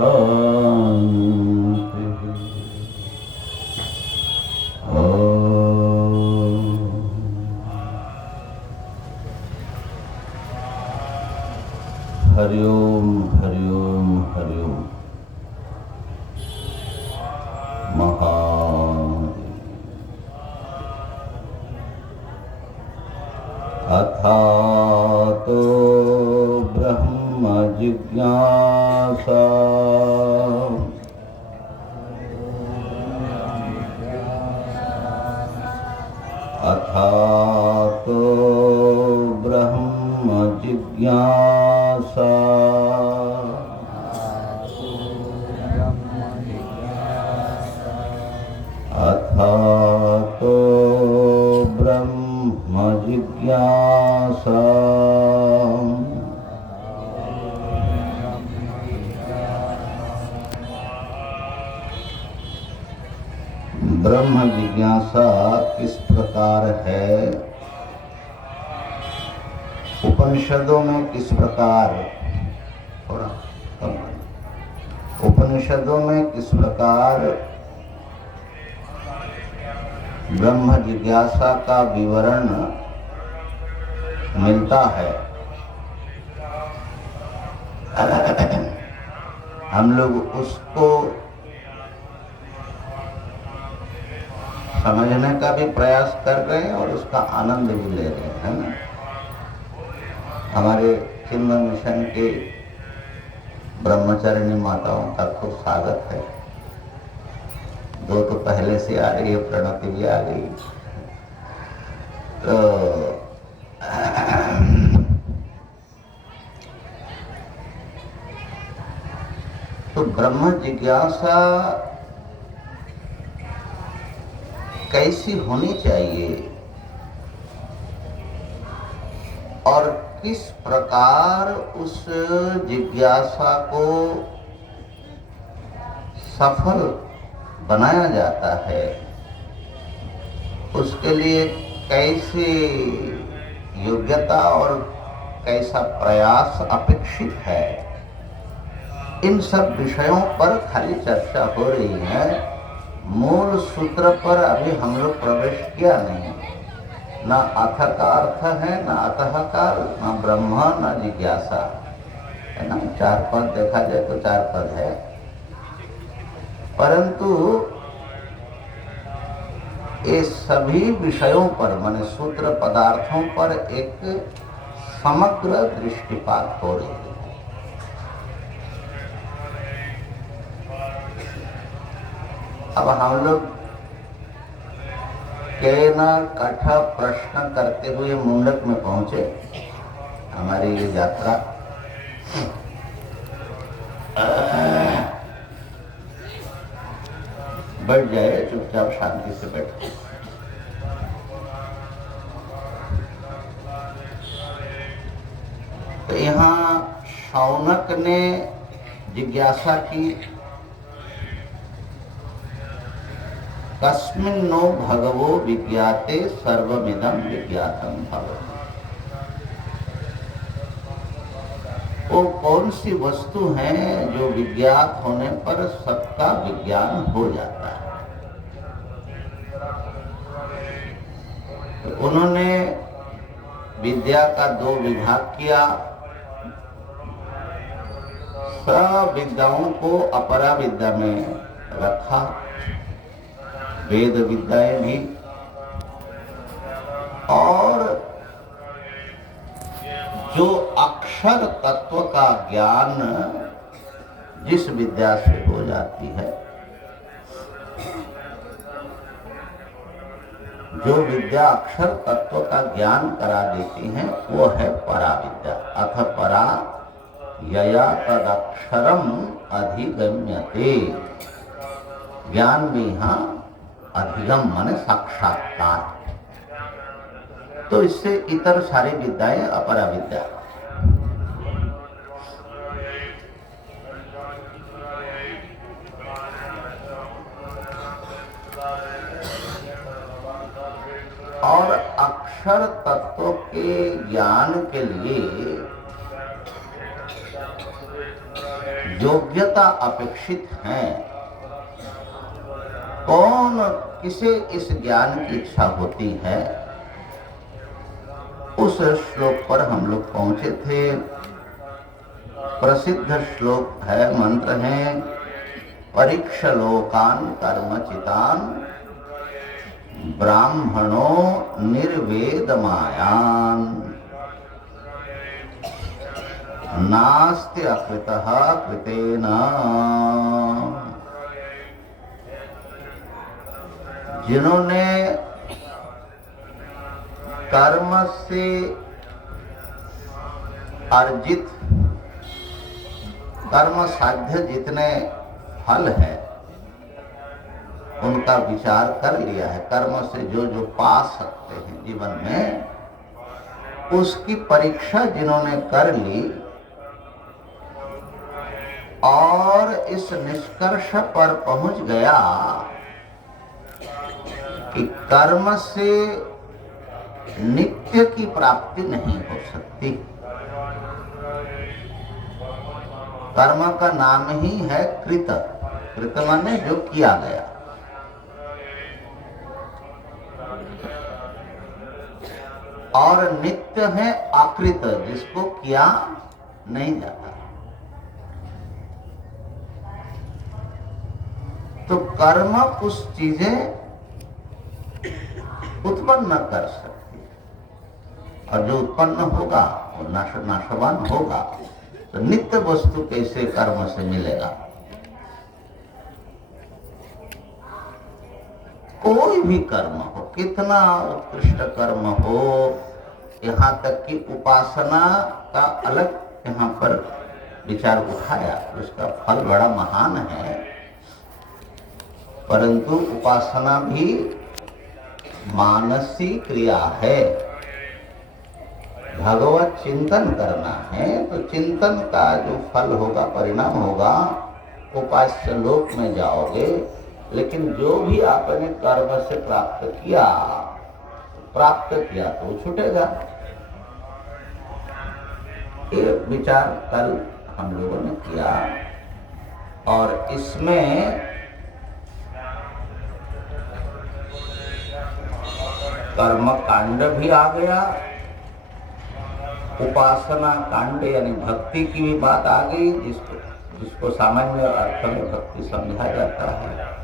हरि ओम हरि ओम हरि ओम। अथातो ब्रह्म जिज्ञासा अथातो ब्रह्म जिज्ञासा अथातो ब्रह्म जिज्ञासा ब्रह्म जिज्ञासा किस प्रकार है, उपनिषदों में किस प्रकार, उपनिषदों में किस प्रकार ब्रह्म जिज्ञासा का विवरण मिलता है, हम लोग उसको समझने का भी प्रयास कर रहे हैं और उसका आनंद भी ले रहे हैं, है ना। हमारे चिन्मय मिशन के ब्रह्मचारिणी माताओं का खूब स्वागत है। दो तो पहले से आ रही है, प्रणति भी आ गई। तो ब्रह्म जिज्ञासा कैसी होनी चाहिए और किस प्रकार उस जिज्ञासा को सफल बनाया जाता है, उसके लिए कैसी योग्यता और कैसा प्रयास अपेक्षित है, इन सब विषयों पर खाली चर्चा हो रही है। मूल सूत्र पर अभी हम लोग प्रवेश किया नहीं। न अथ का अर्थ है, न अतः का, न ब्रह्म, न जिज्ञासा, है ना। 4 पद देखा जाए तो 4 पद है, परंतु ये सभी विषयों पर माने सूत्र पदार्थों पर एक समग्र दृष्टिपात हो रही है। अब हम लोग केना कठ प्रश्न करते हुए मुंडक में पहुंचे। हमारी ये यात्रा बैठ जाए, चुपचाप शांति से बैठो। तो यहाँ शौनक ने जिज्ञासा की, कस्मिन्नो भगवो विज्ञाते सर्वमिदं विज्ञातम् भवति। वो कौन सी वस्तु है जो विज्ञात होने पर सबका विज्ञान हो जाता है। तो उन्होंने विद्या का 2 विभाग किया। सब विद्याओं को अपरा विद्या में रखा, वेद विद्याएं भी, और जो अक्षर तत्व का ज्ञान जिस विद्या से हो जाती है, जो विद्या अक्षर तत्व का ज्ञान करा देती है वो है पराविद्या। अथ परा यया तदक्षरम अधिगम्यते। ज्ञान भी यहाँ अधिगम माने साक्षात्कार। तो इससे इतर सारी विद्याएं अपरा विद्या। और अक्षर तत्व के ज्ञान के लिए जो योग्यता अपेक्षित है। कौन किसे इस ज्ञान की इच्छा होती है, उस श्लोक पर हम लोग पहुंचे थे। प्रसिद्ध श्लोक है, मंत्र है, परीक्ष लोकान कर्मचितान ब्राह्मणो निर्वेद मायान नास्ति अकृतः कृतेन। जिन्होंने कर्म से अर्जित कर्म साध्य जितने फल है उनका विचार कर लिया है, कर्म से जो जो पा सकते हैं जीवन में, उसकी परीक्षा जिन्होंने कर ली और इस निष्कर्ष पर पहुंच गया कि कर्म से नित्य की प्राप्ति नहीं हो सकती। कर्म का नाम ही है कृत। कृत माने जो किया गया। और नित्य है अकृत, जिसको किया नहीं जाता। तो कर्म कुछ चीजें उत्पन्न कर सकती है और जो उत्पन्न होगा वो नाशवान होगा। तो नित्य वस्तु कैसे कर्म से मिलेगा? कोई भी कर्म हो, कितना उत्कृष्ट कर्म हो, यहाँ तक कि उपासना का अलग यहाँ पर विचार उठाया, उसका फल बड़ा महान है, परंतु उपासना भी मानसिक क्रिया है। भगवत चिंतन करना है तो चिंतन का जो फल होगा, परिणाम होगा, उपास्य लोक में जाओगे। लेकिन जो भी आपने कर्म से प्राप्त किया तो छूटेगा। ये विचार कल हम लोगों ने किया और इसमें कर्म कांड भी आ गया, उपासना कांड यानी भक्ति की भी बात आ गई, जिसको सामान्य अर्थ में भक्ति समझा जाता है।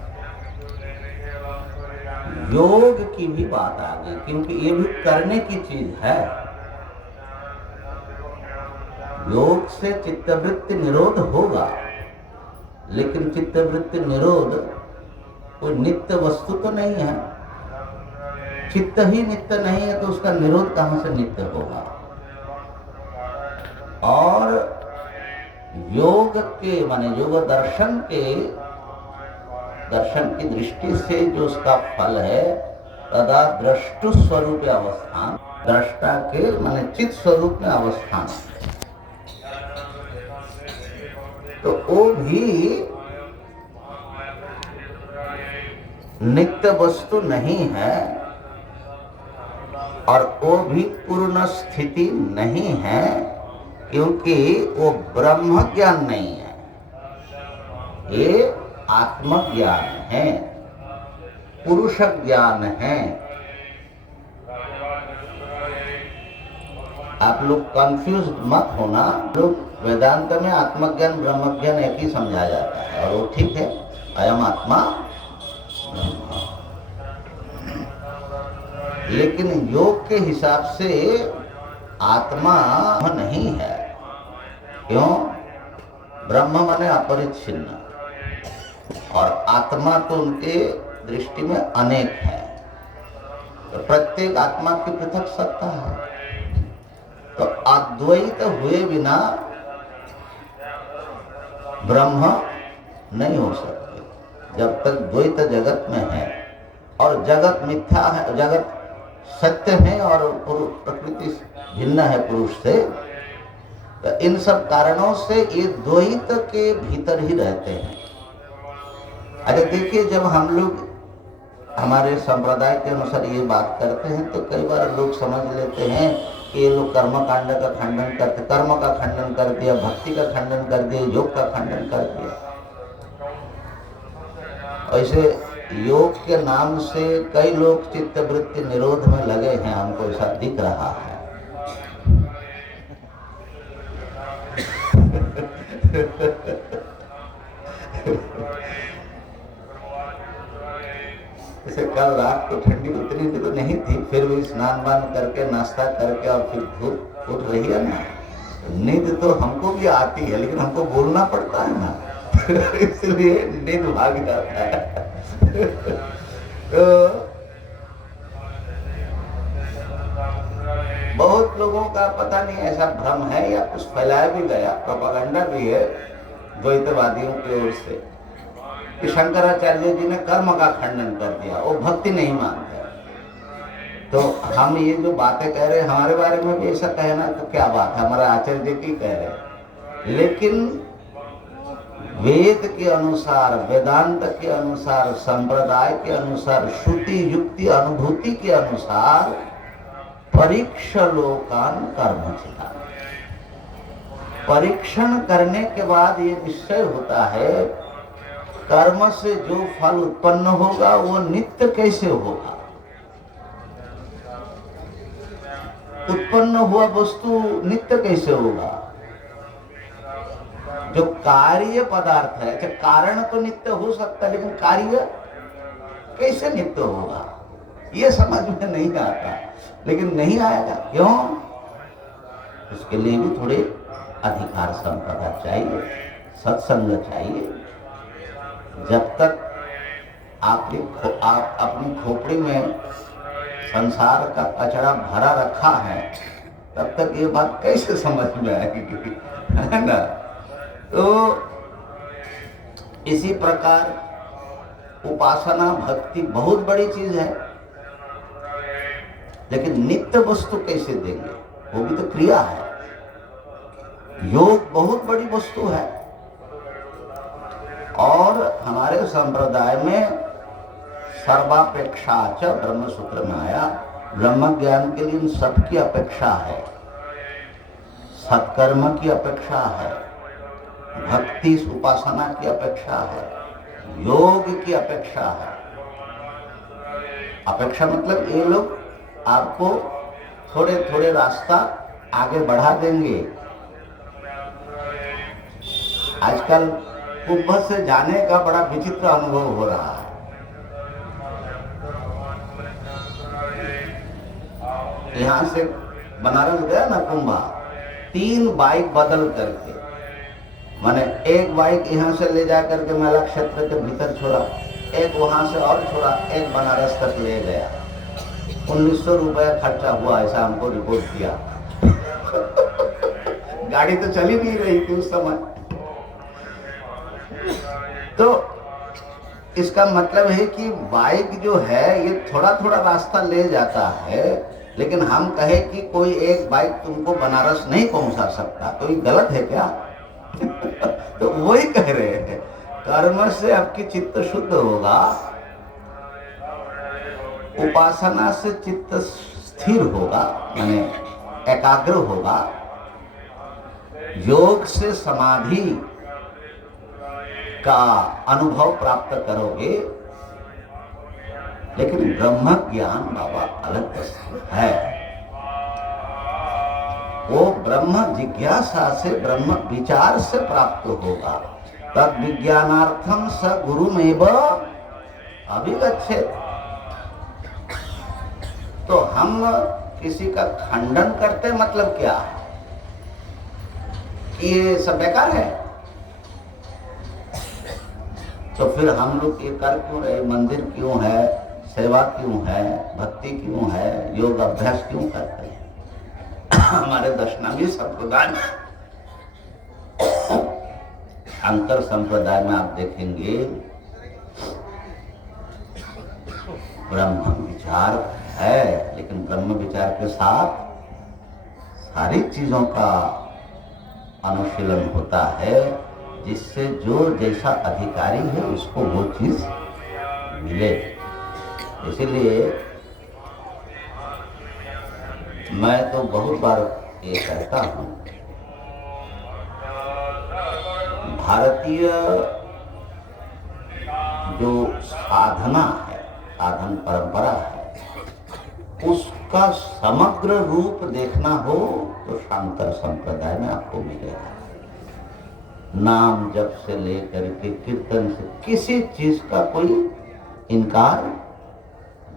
योग की भी बात आ गई, क्योंकि ये भी करने की चीज है। योग से चित्तवृत्ति निरोध होगा, लेकिन चित्तवृत्ति निरोध कोई नित्य वस्तु तो नहीं है। चित्त ही नित्य नहीं है तो उसका निरोध कहां से नित्य होगा? और योग के माने योग दर्शन की दृष्टि से जो उसका फल है, तदा द्रष्टु स्वरूप अवस्थान, दृष्टा के माने चित्त स्वरूप में अवस्थान, तो वो भी नित्य वस्तु नहीं है और वो भी पूर्ण स्थिति नहीं है, क्योंकि वो ब्रह्म ज्ञान नहीं है, ये आत्मज्ञान है, पुरुष ज्ञान है। आप लोग कंफ्यूज मत होना। लोग वेदांत में आत्मज्ञान ब्रह्मज्ञान एक ही समझा जाता है और वो ठीक है, अयम आत्मा ब्रह्म। लेकिन योग के हिसाब से आत्मा नहीं है। क्यों? ब्रह्म माने अपरिच्छिन्न और आत्मा तो उनके दृष्टि में अनेक है, तो प्रत्येक आत्मा की पृथक सत्ता है। तो अद्वैत हुए बिना ब्रह्म नहीं हो सकते। जब तक द्वैत जगत में है और जगत मिथ्या है, जगत सत्य है और प्रकृति भिन्न है पुरुष से, तो इन सब कारणों से ये द्वैत के भीतर ही रहते हैं। अरे देखिए, जब हम लोग हमारे संप्रदाय के अनुसार ये बात करते हैं तो कई बार लोग समझ लेते हैं कि ये लोग कर्म कांड का खंडन करते, कर्म का खंडन कर दिया, भक्ति का खंडन कर दिया, योग का खंडन कर दिया। ऐसे योग के नाम से कई लोग चित्तवृत्ति निरोध में लगे हैं, हमको ऐसा दिख रहा है। जैसे कल रात को ठंडी उतनी भी तो नहीं थी, फिर भी स्नान वान करके नाश्ता करके और फिर धूप उठ रही है ना, नींद तो हमको भी आती है, लेकिन हमको बोलना पड़ता है ना, इसलिए नींद भाग जाता है। तो बहुत लोगों का पता नहीं ऐसा भ्रम है या कुछ फैलाया भी गया, प्रोपेगेंडा भी है द्वैतवादियों की ओर से कि शंकराचार्य जी ने कर्म का खंडन कर दिया, वो भक्ति नहीं मानते। तो हम ये जो बातें कह रहे हैं हमारे बारे में भी ऐसा कहना तो क्या बात है, हमारे आचार्य जी की कह रहे हैं, लेकिन वेद के अनुसार, वेदांत के अनुसार, संप्रदाय के अनुसार, श्रुति युक्ति अनुभूति के अनुसार परीक्षलोकान कर्मचिता, परीक्षण करने के बाद ये निश्चय होता है कर्म से जो फल उत्पन्न होगा वो नित्य कैसे होगा। उत्पन्न हुआ वस्तु नित्य कैसे होगा। जो कार्य पदार्थ है, अच्छा कारण तो नित्य हो सकता है, लेकिन कार्य कैसे नित्य होगा ये समझ में नहीं आता, लेकिन नहीं आएगा। क्यों? उसके लिए भी थोड़े अधिकार संपदा चाहिए, सत्संग चाहिए। जब तक आप अपनी खोपड़ी में संसार का कचरा भरा रखा है, तब तक ये बात कैसे समझ में आएगी, है ना। तो इसी प्रकार उपासना भक्ति बहुत बड़ी चीज है, लेकिन नित्य वस्तु कैसे देंगे, वो भी तो क्रिया है। योग बहुत बड़ी वस्तु है, और हमारे संप्रदाय में सर्वापेक्षा च ब्रह्म सूत्र में आया, ब्रह्म ज्ञान के लिए सबकी अपेक्षा है, सत्कर्म की अपेक्षा है, भक्ति उपासना की अपेक्षा है, योग की अपेक्षा है। अपेक्षा मतलब ये लोग आपको थोड़े थोड़े रास्ता आगे बढ़ा देंगे। आजकल कुंभ से जाने का बड़ा विचित्र अनुभव हो रहा है। यहाँ से बनारस गया ना कुंभा, 3 बाइक बदल करके, माने एक बाइक यहाँ से ले जा करके मेला क्षेत्र के भीतर छोड़ा, एक वहां से और छोड़ा, एक बनारस तक ले गया। 1900 रुपया खर्चा हुआ, ऐसा हमको रिपोर्ट किया। गाड़ी तो चली नहीं रही थी उस समय। तो इसका मतलब है कि बाइक जो है ये थोड़ा थोड़ा रास्ता ले जाता है, लेकिन हम कहे कि कोई एक बाइक तुमको बनारस नहीं पहुंचा सकता, तो ये गलत है क्या? तो वही कह रहे हैं, कर्म से आपकी चित्त शुद्ध होगा, उपासना से चित्त स्थिर होगा, यानी एकाग्र होगा, योग से समाधि का अनुभव प्राप्त करोगे। लेकिन ब्रह्म ज्ञान बाबा अलग वस्तु है। वो ब्रह्म जिज्ञासा से, ब्रह्म विचार से प्राप्त होगा। तद विज्ञानार्थम स गुरुमेव अभिगच्छेत्। तो हम किसी का खंडन करते मतलब क्या? ये सब बेकार है। तो फिर हम लोग ये कर क्यों रहे? मंदिर क्यों है, सेवा क्यों है, भक्ति क्यों है, योग अभ्यास क्यों करते हैं? हमारे दशनामी संप्रदाय में, शंकर संप्रदाय में आप देखेंगे ब्रह्म विचार है, लेकिन ब्रह्म विचार के साथ सारी चीजों का अनुशीलन होता है, जिससे जो जैसा अधिकारी है उसको वो चीज मिले। इसीलिए मैं तो बहुत बार ये कहता हूं, भारतीय जो साधना है, साधन परंपरा है, उसका समग्र रूप देखना हो तो शंकर संप्रदाय में आपको मिलेगा। नाम जप से लेकर के कीर्तन से किसी चीज का कोई इनकार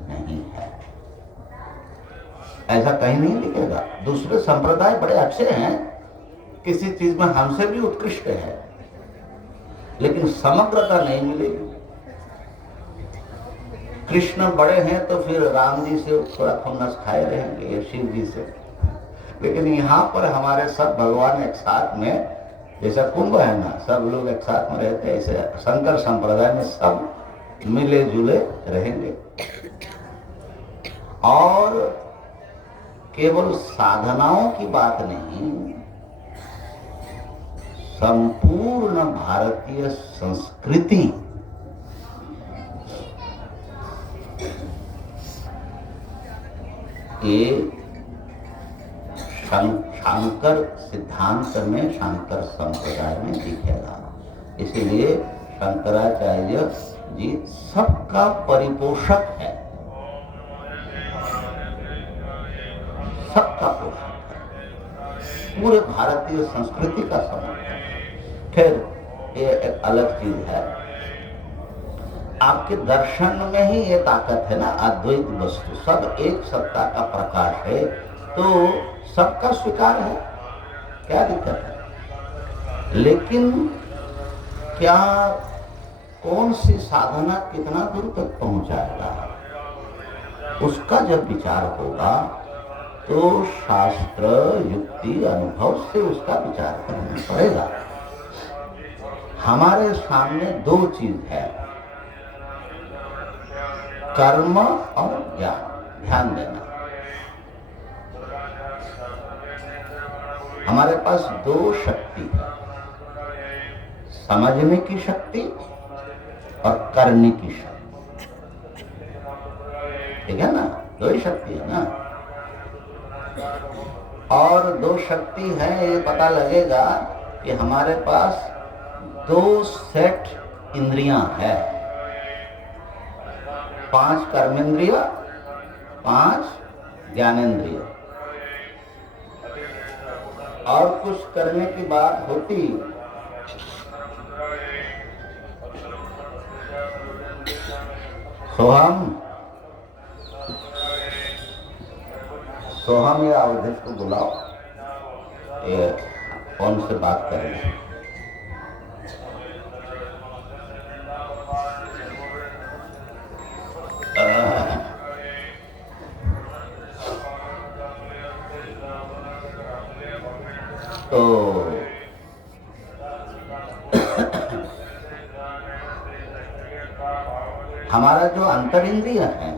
नहीं है, ऐसा कहीं नहीं लिखेगा। दूसरे संप्रदाय बड़े अच्छे हैं, किसी चीज में हमसे भी उत्कृष्ट है, लेकिन समग्रता नहीं मिलेगी। कृष्ण बड़े हैं तो फिर राम जी से थोड़ा खुन्नस खाए रहेंगे या शिव जी से, लेकिन यहाँ पर हमारे सब भगवान एक साथ में, जैसा कुंभ है ना, सब लोग एक साथ में रहते हैं, ऐसे शंकर संप्रदाय में सब मिले जुले रहेंगे। और केवल साधनाओं की बात नहीं, संपूर्ण भारतीय संस्कृति ये शंकर सिद्धांत में, शंकर संप्रदाय में दिखेगा। इसलिए शंकराचार्य जी सबका परिपोषक है, सबका पोषक है, पूरे भारतीय संस्कृति का समर्थन। खैर ये एक अलग चीज है। आपके दर्शन में ही ये ताकत है ना, अद्वैत वस्तु, सब एक सत्ता का प्रकाश है, तो सबका स्वीकार है, क्या दिक्कत है। लेकिन क्या कौन सी साधना कितना दूर तक पहुंचाएगा, उसका जब विचार होगा तो शास्त्र, युक्ति, अनुभव से उसका विचार करना पड़ेगा। हमारे सामने दो चीज है, कर्म और ज्ञान। ध्यान देना, हमारे पास दो शक्ति है, समझने की शक्ति और करने की शक्ति। ठीक है ना, दो ही शक्ति है ना। और दो शक्ति है, ये पता लगेगा कि हमारे पास दो सेट इंद्रियां है, 5 कर्मेंद्रिय, 5 ज्ञानेंद्रिय। और कुछ करने की बात होती सोहम या अवधेश को बुलाओ, ये कौन से बात करेंगे। तो हमारा जो अंतर इंद्रिय है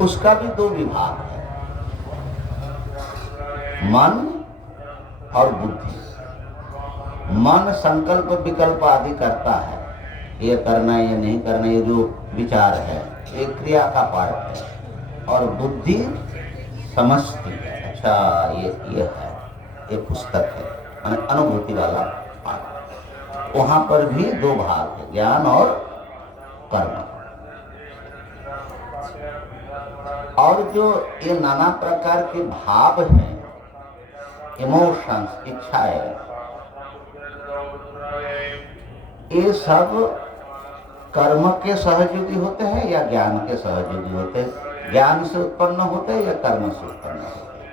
उसका भी दो विभाग है, मन और बुद्धि। मन संकल्प विकल्प आदि करता है, ये करना ये नहीं करना, ये जो विचार है ये क्रिया का पार्ट है। और बुद्धि समझती है, अच्छा ये है, ये पुस्तक है, माने अनुभूति वाला पार्ट। वहां पर भी दो भाग है, ज्ञान और कर्म। और जो ये नाना प्रकार के भाव हैं, इमोशंस, इच्छाएं, ये सब कर्म के सहयोगी होते हैं या ज्ञान के सहयोगी होते हैं? ज्ञान से उत्पन्न होते हैं या कर्म से उत्पन्न होते हैं?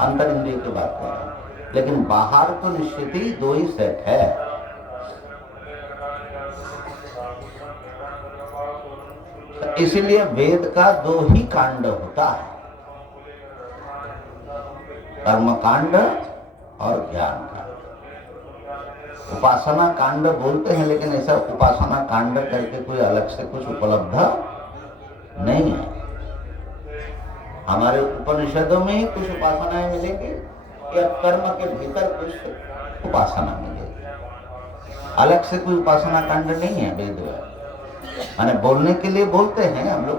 अंतर इंद्रिय की बात कर रहे हैं, लेकिन बाहर तो निश्चित ही दो ही सेट है। इसीलिए वेद का दो ही कांड होता है, कर्म कांड और ज्ञान कांड। उपासना कांड बोलते हैं, लेकिन ऐसा उपासना कांड करके कोई अलग से कुछ उपलब्ध नहीं है। हमारे उपनिषदों में ही कुछ उपासनाएं मिलेंगी या कर्म के भीतर कुछ उपासना मिलेगी, अलग से कोई उपासना कांड नहीं है वेद में। माने बोलने के लिए बोलते हैं हम लोग,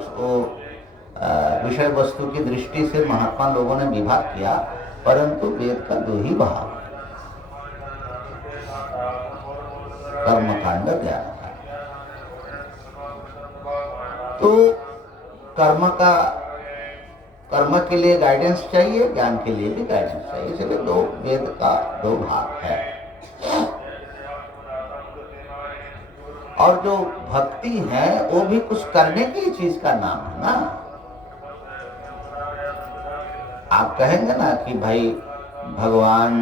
विषय वस्तु की दृष्टि से महात्मा लोगों ने विभाग किया, परंतु वेद का दो ही भाग, कर्मकांड, ज्ञान कांड। तो कर्म के लिए गाइडेंस चाहिए, ज्ञान के लिए भी गाइडेंस चाहिए, इसलिए दो वेद का दो भाग है। और जो भक्ति है वो भी कुछ करने की चीज का नाम है ना। आप कहेंगे ना कि भाई भगवान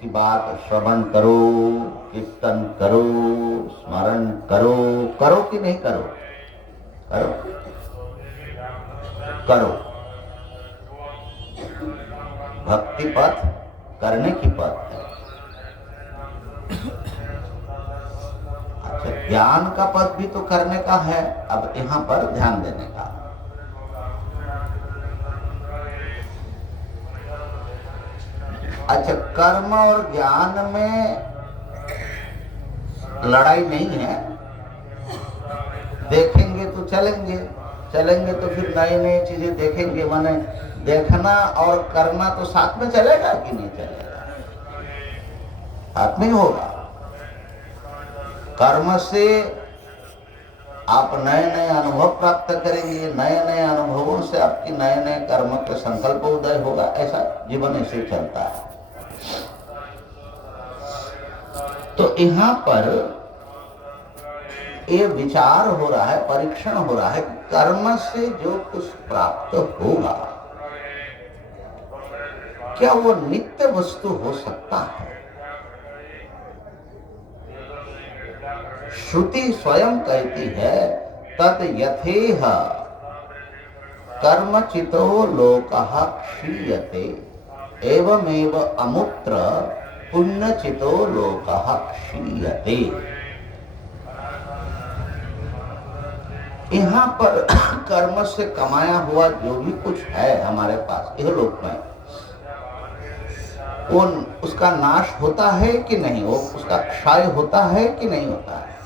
की बात श्रवण करो, कीर्तन करो, स्मरण करो, करो कि नहीं करो? करो, करो। भक्ति पथ करने की पथ है। अच्छा, ज्ञान का पथ भी तो करने का है, अब यहाँ पर ध्यान देने का। अच्छा, कर्म और ज्ञान में लड़ाई नहीं है। देखेंगे तो चलेंगे, चलेंगे तो फिर नई नई चीजें देखेंगे। माने देखना और करना तो साथ में चलेगा कि नहीं चलेगा? साथ में होगा। कर्म से आप नए नए अनुभव प्राप्त करेंगे, नए नए अनुभवों से आपकी नए नए कर्म के संकल्प उदय होगा। ऐसा जीवन ऐसे चलता है। तो यहाँ पर ये विचार हो रहा है, परीक्षण हो रहा है, कर्म से जो कुछ प्राप्त होगा क्या वो नित्य वस्तु हो सकता है? श्रुति स्वयं कहती है, तद यथेह कर्मचितो लोकः क्षीयते एवमेव अमुत्र पुण्यचितो लोकः क्षीयते। यहाँ पर कर्म से कमाया हुआ जो भी कुछ है हमारे पास यह लोक में, वो उसका नाश होता है कि नहीं, वो उसका क्षय होता है कि नहीं होता है?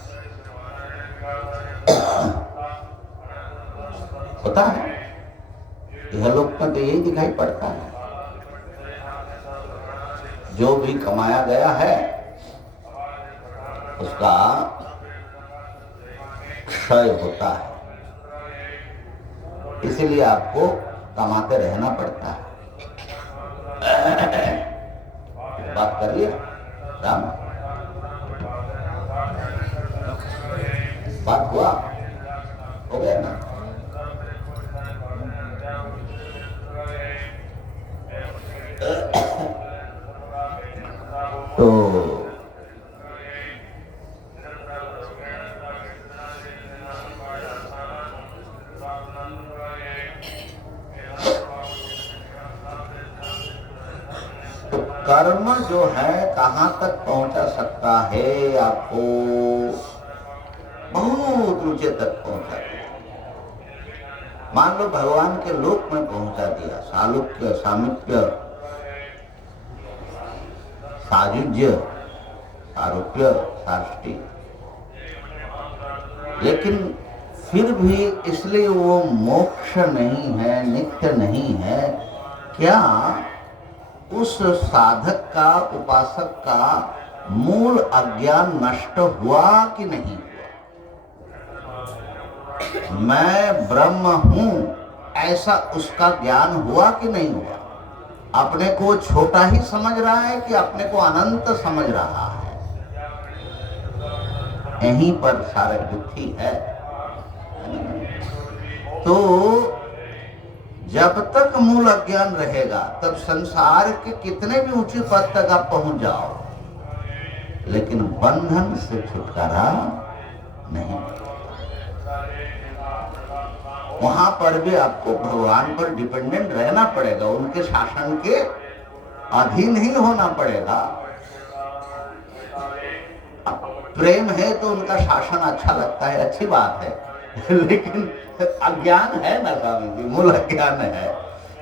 होता है। यह लोक में तो यही दिखाई पड़ता है। जो भी कमाया गया है उसका क्षय होता है, इसीलिए आपको कमाते रहना पड़ता है। बात करिए राम, बात हुआ, हो गया ना? तो कर्म जो है कहाँ तक पहुंचा सकता है? आपको बहुत ऊंचे तक पहुंचा दिया। मान लो भगवान के लोक में पहुंचा दिया, सालुक्य, सामिप्य, सायुज्य, सारूप्य, साष्टी। लेकिन फिर भी इसलिए वो मोक्ष नहीं है, नित्य नहीं है। क्या उस साधक का, उपासक का मूल अज्ञान नष्ट हुआ कि नहीं हुआ? मैं ब्रह्म हूं ऐसा उसका ज्ञान हुआ कि नहीं हुआ? अपने को छोटा ही समझ रहा है कि अपने को अनंत समझ रहा है? यहीं पर सारा दुखी है। तो जब तक मूल अज्ञान रहेगा तब संसार के कितने भी ऊंचे पद तक आप पहुंच जाओ, लेकिन बंधन से छुटकारा नहीं। वहां पर भी आपको भगवान पर डिपेंडेंट रहना पड़ेगा, उनके शासन के अधीन ही होना पड़ेगा। प्रेम है तो उनका शासन अच्छा लगता है, अच्छी बात है, लेकिन अज्ञान है ना स्वामी जी, मूल अज्ञान है।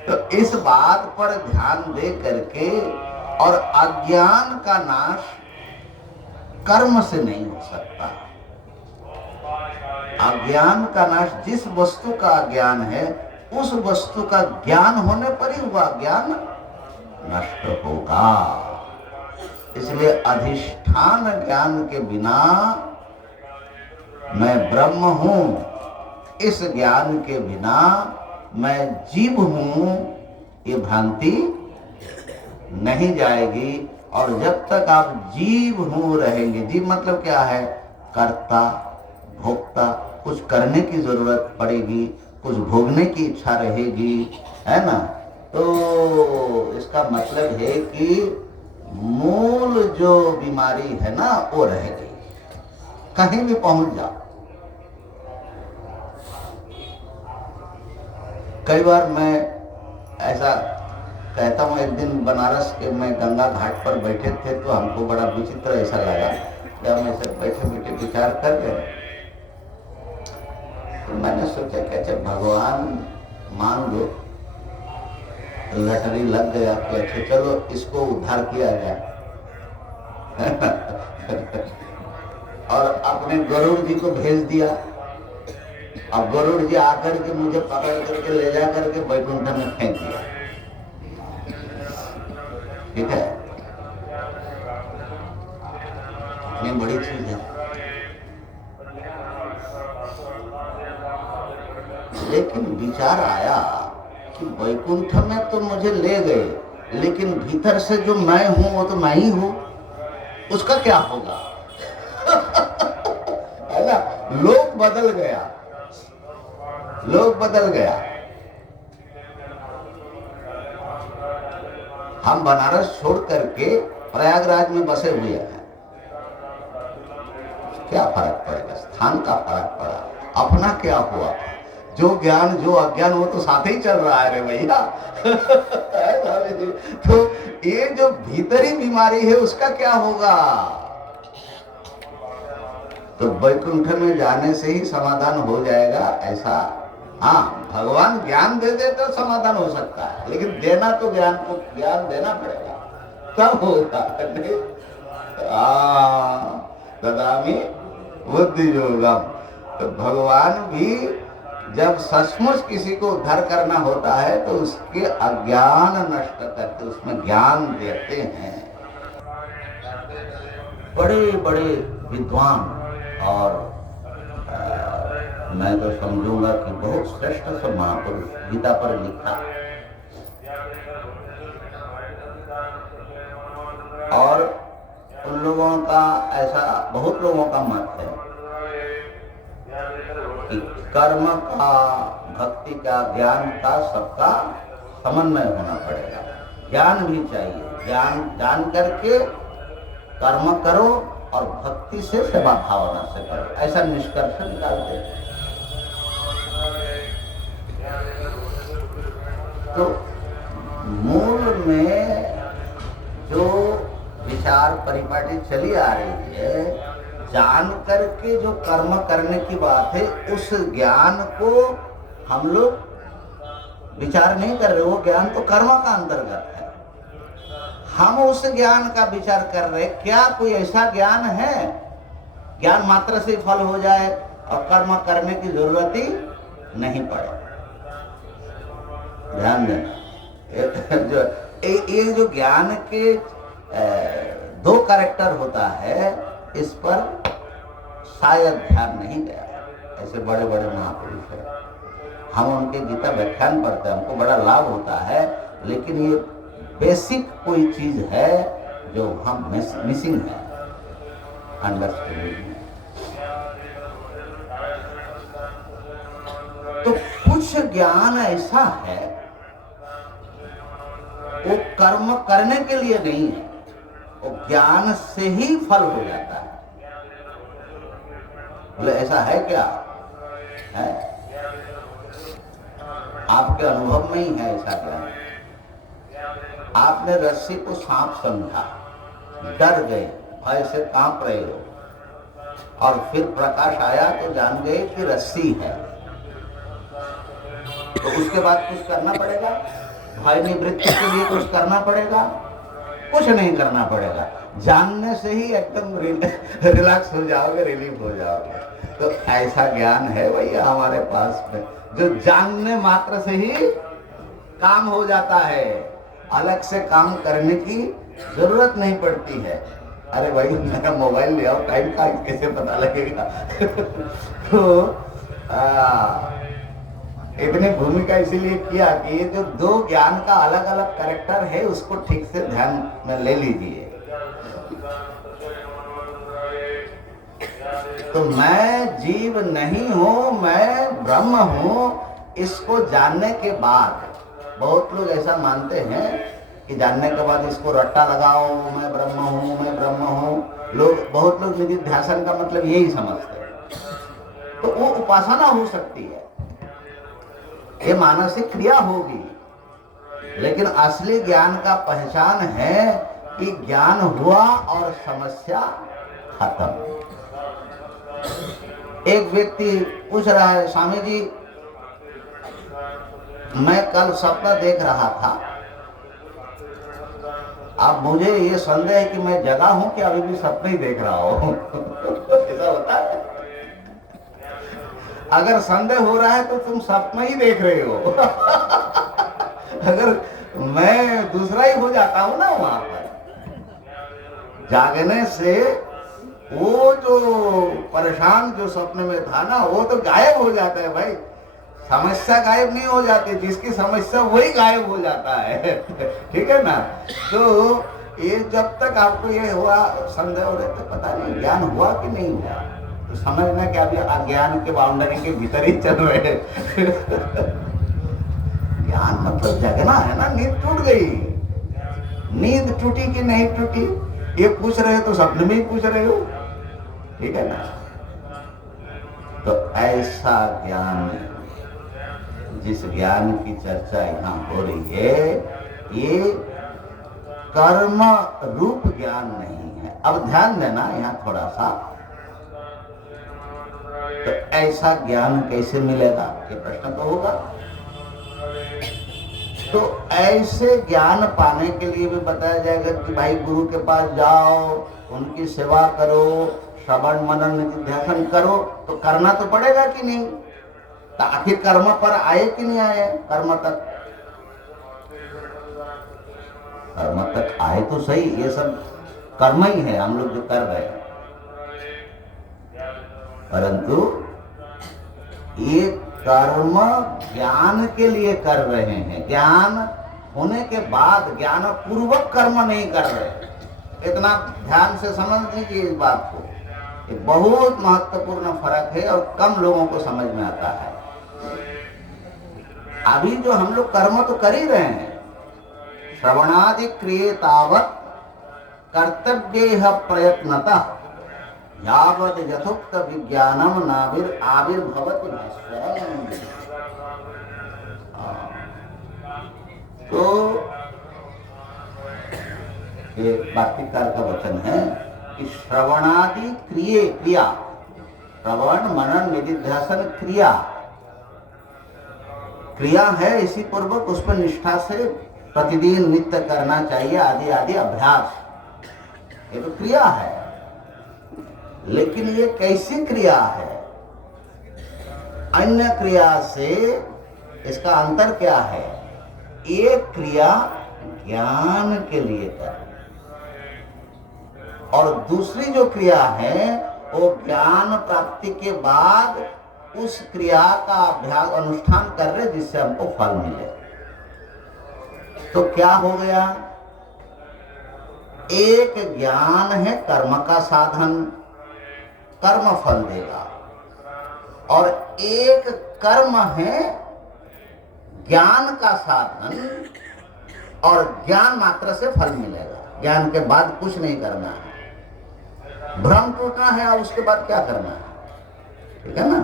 तो इस बात पर ध्यान दे करके, और अज्ञान का नाश कर्म से नहीं हो सकता। अज्ञान का नाश, जिस वस्तु का अज्ञान है उस वस्तु का ज्ञान होने पर ही वह ज्ञान नष्ट होगा। इसलिए अधिष्ठान ज्ञान के बिना मैं ब्रह्म हूं, इस ज्ञान के बिना मैं जीव हूं, ये भ्रांति नहीं जाएगी। और जब तक आप जीव हूं रहेंगे, जीव मतलब क्या है? कर्ता भोक्ता, कुछ करने की जरूरत पड़ेगी, कुछ भोगने की इच्छा रहेगी, है ना? तो इसका मतलब है कि मूल जो बीमारी है ना वो रहेगी, कहीं भी पहुंच जाओ। कई बार मैं ऐसा कहता हूँ, एक दिन बनारस के मैं गंगा घाट पर बैठे थे तो हमको बड़ा विचित्र ऐसा लगा, जब मैं सब बैठे बैठे विचार कर रहे, तो मैंने सोचा कि अच्छा भगवान मान लो लटरी लग गया कि अच्छा चलो इसको उद्धार किया जाए और अपने गरुड़ जी को भेज दिया। अब गरुड़ जी आकर के मुझे पकड़ करके ले जा करके वैकुंठ में फेंक दिया, ठीक है? इतनी बड़ी चीज है। लेकिन विचार आया कि वैकुंठ में तो मुझे ले गए, लेकिन भीतर से जो मैं हूं वो तो मैं ही हूं, उसका क्या होगा? है ना? लोक बदल गया, लोक बदल गया। हम बनारस छोड़ करके प्रयागराज में बसे हुए हैं, क्या फर्क पड़ेगा? स्थान का फर्क पड़ा, अपना क्या हुआ? जो ज्ञान जो अज्ञान वो तो साथ ही चल रहा है रे भैया। तो ये जो भीतरी बीमारी है उसका क्या होगा? तो वैकुंठ में जाने से ही समाधान हो जाएगा ऐसा? हाँ, भगवान ज्ञान दे दे तो समाधान हो सकता है, लेकिन देना तो ज्ञान को ज्ञान देना पड़ेगा, तब होगा। ददामि बुद्धि योगम। तो भगवान भी जब सचमुच किसी को उद्धार करना होता है तो उसके अज्ञान नष्ट करके उसमें ज्ञान देते हैं। बड़े बड़े विद्वान और मैं तो समझूंगा कि बहुत श्रेष्ठ से महापुरुष गीता पर लिखा, और उन लोगों का ऐसा बहुत लोगों का मत है कि कर्म का, भक्ति का, ज्ञान का सबका समन्वय होना पड़ेगा। ज्ञान भी चाहिए, ज्ञान जान करके कर्म करो और भक्ति से सेवा भावना से करो, ऐसा निष्कर्ष निकालते हैं। तो मूल में जो विचार परिपाटी चली आ रही है, जान करके जो कर्म करने की बात है, उस ज्ञान को हम लोग विचार नहीं कर रहे, वो ज्ञान तो कर्म का अंतर्गत है। हम उस ज्ञान का विचार कर रहे, क्या कोई ऐसा ज्ञान है ज्ञान मात्र से फल हो जाए और कर्म करने की जरूरत ही नहीं पड़े? ध्यान देना, ये जो ज्ञान के दो कैरेक्टर होता है, इस पर शायद ध्यान नहीं गया। ऐसे बड़े बड़े महापुरुष हैं, हम उनके गीता व्याख्यान पढ़ते हैं, हमको बड़ा लाभ होता है, लेकिन ये बेसिक कोई चीज है जो हम मिसिंग है, अंडरस्टैंडिंग। तो कुछ ज्ञान ऐसा है वो कर्म करने के लिए नहीं है, वो ज्ञान से ही फल हो जाता है। बोले ऐसा है क्या? है? आपके अनुभव में ही है ऐसा ज्ञान। आपने रस्सी को सांप समझा, डर गए, भय से कांप रहे हो, और फिर प्रकाश आया तो जान गए कि रस्सी है। तो उसके बाद कुछ करना पड़ेगा? भय निवृत्ति के लिए कुछ करना पड़ेगा? कुछ नहीं करना पड़ेगा, जानने से ही एकदम रिलैक्स हो जाओगे, रिलीफ हो जाओगे। तो ऐसा ज्ञान है भैया हमारे पास में, जो जानने मात्र से ही काम हो जाता है, अलग से काम करने की जरूरत नहीं पड़ती है। अरे भाई मेरा मोबाइल ले आओ, टाइम का कैसे पता लगेगा? तो इतनी भूमिका इसीलिए किया कि ये जो दो ज्ञान का अलग अलग कैरेक्टर है उसको ठीक से ध्यान में ले लीजिए। तो मैं जीव नहीं हूं, मैं ब्रह्म हूं, इसको जानने के बाद बहुत लोग ऐसा मानते हैं कि जानने के बाद इसको रट्टा लगाओ, मैं ब्रह्म हूं, मैं ब्रह्म हूं। बहुत लोग निधिध्यासन का मतलब यही समझते हैं। तो वो उपासना हो सकती है, ये मानसिक क्रिया होगी, लेकिन असली ज्ञान का पहचान है कि ज्ञान हुआ और समस्या खत्म। एक व्यक्ति पूछ रहा है, स्वामी जी मैं कल सपना देख रहा था, अब मुझे ये संदेह है कि मैं जगा हूं कि अभी भी सपना ही देख रहा हूं। ऐसा होता है। अगर संदेह हो रहा है तो तुम सपना ही देख रहे हो। अगर मैं दूसरा ही हो जाता हूं ना वहां पर, जागने से वो जो परेशान जो सपने में था ना वो तो गायब हो जाता है भाई। समस्या गायब नहीं हो जाती, जिसकी समस्या वही गायब हो जाता है। ठीक है ना? तो ये जब तक आपको ये हुआ संदेह हो रहे तो पता नहीं ज्ञान हुआ कि नहीं हुआ, तो समझना कि अभी अज्ञान के बाउंड्री के भीतर ही चल रहे। ज्ञान मतलब जगना है ना। नींद टूट गई, नींद टूटी कि नहीं टूटी ये पूछ रहे हो तो सपने में ही पूछ रहे हो। ठीक है ना? तो ऐसा ज्ञान, जिस ज्ञान की चर्चा यहाँ हो रही है, ये कर्म रूप ज्ञान नहीं है। अब ध्यान देना यहाँ थोड़ा सा, तो ऐसा ज्ञान कैसे मिलेगा ये प्रश्न तो होगा। तो ऐसे ज्ञान पाने के लिए भी बताया जाएगा कि भाई गुरु के पास जाओ, उनकी सेवा करो, श्रवण मनन निधिध्यासन करो। तो करना तो पड़ेगा कि नहीं? तो आखिर कर्म पर आए कि नहीं आए? कर्म तक आए तो सही, ये सब कर्म ही है हम लोग जो कर रहे हैं, परंतु ये कर्म ज्ञान के लिए कर रहे हैं। ज्ञान होने के बाद ज्ञान पूर्वक कर्म नहीं कर रहे। इतना ध्यान से समझ लीजिए इस बात को, ये बहुत महत्वपूर्ण फर्क है और कम लोगों को समझ में आता है। अभी जो हम लोग कर्म तो कर ही रहे हैं, श्रवणादि क्रिये तावत् कर्तव्येह प्रयत्नतः यावद यथोक्त विज्ञानम आविर्भवति भास्वरम्। तो एक वार्तिककार का वचन है कि श्रवणादि क्रिया, श्रवण मनन निधिध्यासन क्रिया है, इसी पूर्वक उस पर निष्ठा से प्रतिदिन नित्य करना चाहिए, आदि आदि अभ्यास, ये तो क्रिया है। लेकिन ये कैसी क्रिया है? अन्य क्रिया से इसका अंतर क्या है? एक क्रिया ज्ञान के लिए कर, और दूसरी जो क्रिया है वो ज्ञान प्राप्ति के बाद उस क्रिया का अभ्यास अनुष्ठान कर रहे जिससे हमको फल मिले। तो क्या हो गया? एक ज्ञान है कर्म का साधन, कर्म फल देगा, और एक कर्म है ज्ञान का साधन, और ज्ञान मात्र से फल मिलेगा। ज्ञान के बाद कुछ नहीं करना है, भ्रम टूटना है और उसके बाद क्या करना है। ठीक है ना?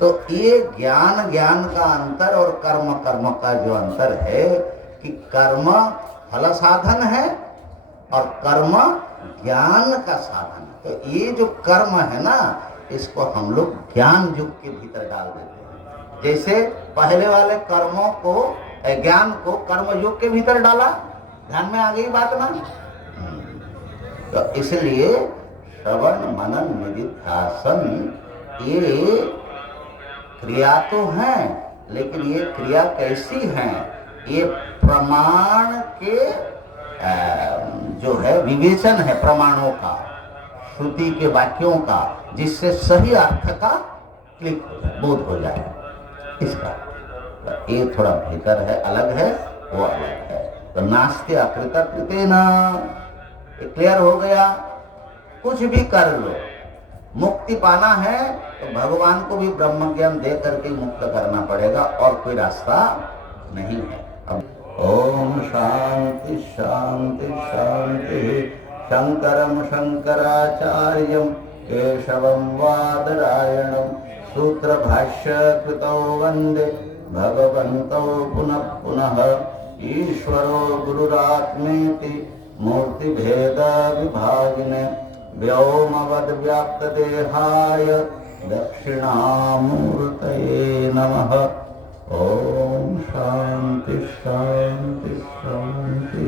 तो ये ज्ञान का अंतर और कर्म का जो अंतर है कि कर्म फल साधन है और कर्म ज्ञान का साधन है। तो ये जो कर्म है ना, इसको हम लोग ज्ञान युग के भीतर डाल देते हैं। जैसे पहले वाले कर्मों को, ज्ञान को कर्म युग के भीतर डाला। ध्यान में आ गई बात ना? तो इसलिए श्रवण मनन निधिध्यासन ये क्रिया तो है, लेकिन ये क्रिया कैसी है, ये प्रमाण के जो है विवेचन है प्रमाणों का, श्रुति के वाक्यों का, जिससे सही अर्थ का क्लिक हो जाए, बोध हो जाए इसका। ये थोड़ा भीतर है, अलग है, वो अलग है। तो नास्ते अकृत कृतेन, क्लियर हो गया। कुछ भी कर लो, मुक्ति पाना है तो भगवान को भी ब्रह्म ज्ञान दे करके मुक्त करना पड़ेगा, और कोई रास्ता नहीं है। अब ओम शांति शांति शांति। शंकरम शंकराचार्यम केशवम वादरायणम सूत्र भाष्य कृतौ वंदे भगवन्तौ पुनः पुनः। ईश्वरो गुरुरात्मेति मूर्ति भेद विभागिने व्योमवद् व्याप्त देहाय दक्षिणामूर्तये नमः। ओम शांति शांति शांति।